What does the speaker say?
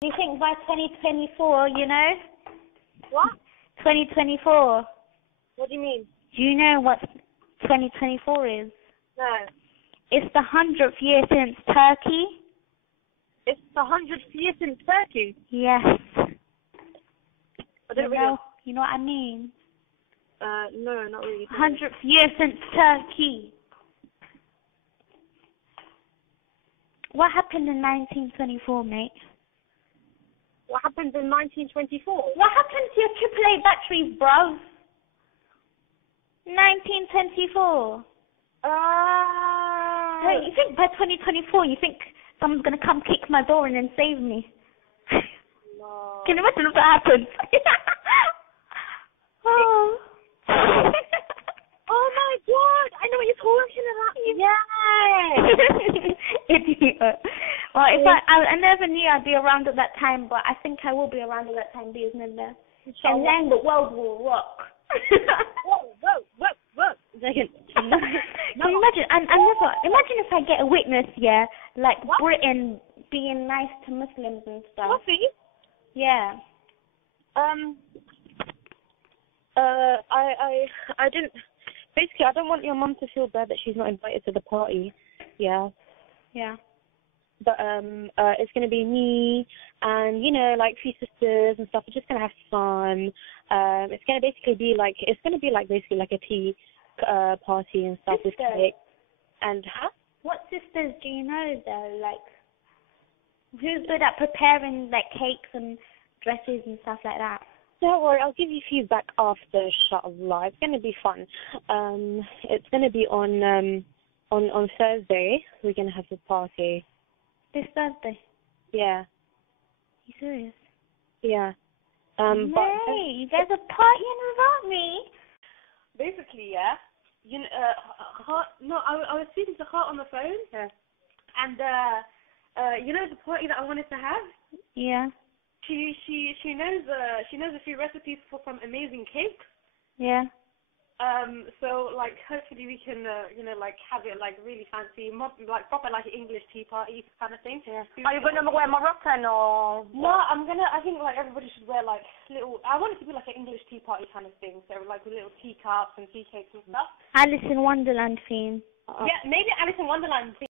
Do you think by 2024, you know? What? 2024. What do you mean? Do you know what 2024 is? No. It's the 100th year since Turkey. It's the 100th year since Turkey. Yes. I don't really. You know what I mean? No, not really. 100th year since Turkey. What happened in 1924, mate? What happened in 1924? What happened to your AAA batteries, bro? 1924. Hey, you think by 2024, you think someone's going to come kick my door in and save me? No. Can you imagine if that happens? Oh. Oh my god! I know what you're talking about. Yeah. Idiot. Well, if I never knew I'd be around at that time, but I think I will be around at that time, bismillah. And then the world will rock. Whoa. Second. Can you imagine? Imagine if I get a witness, yeah, like what? Britain being nice to Muslims and stuff. Coffee? Yeah. I didn't. Basically, I don't want your mum to feel bad that she's not invited to the party. Yeah. Yeah. But it's gonna be me and like a few sisters and stuff. We're just gonna have fun. It's gonna be like basically like a tea party and stuff with cake. And what sisters do you know though? Like, who's good at preparing like cakes and dresses and stuff like that? Don't worry, I'll give you feedback after, inshallah. It's gonna be fun. It's gonna be on Thursday. We're gonna have a party. This Thursday? Yeah. You serious? Yeah. Hey, you guys are partying without me? Basically, yeah. I was speaking to her on the phone. Yeah. And the party that I wanted to have. Yeah. She knows a few recipes for some amazing cakes. Yeah. So like hopefully we can have it like really fancy, like proper like English tea party kind of thing. Yeah. Are you gonna wear Moroccan or? No, I think like everybody should wear like little. I want it to be like an English tea party kind of thing. So like with little teacups and tea cakes and stuff. Alice in Wonderland theme. Yeah, maybe Alice in Wonderland theme.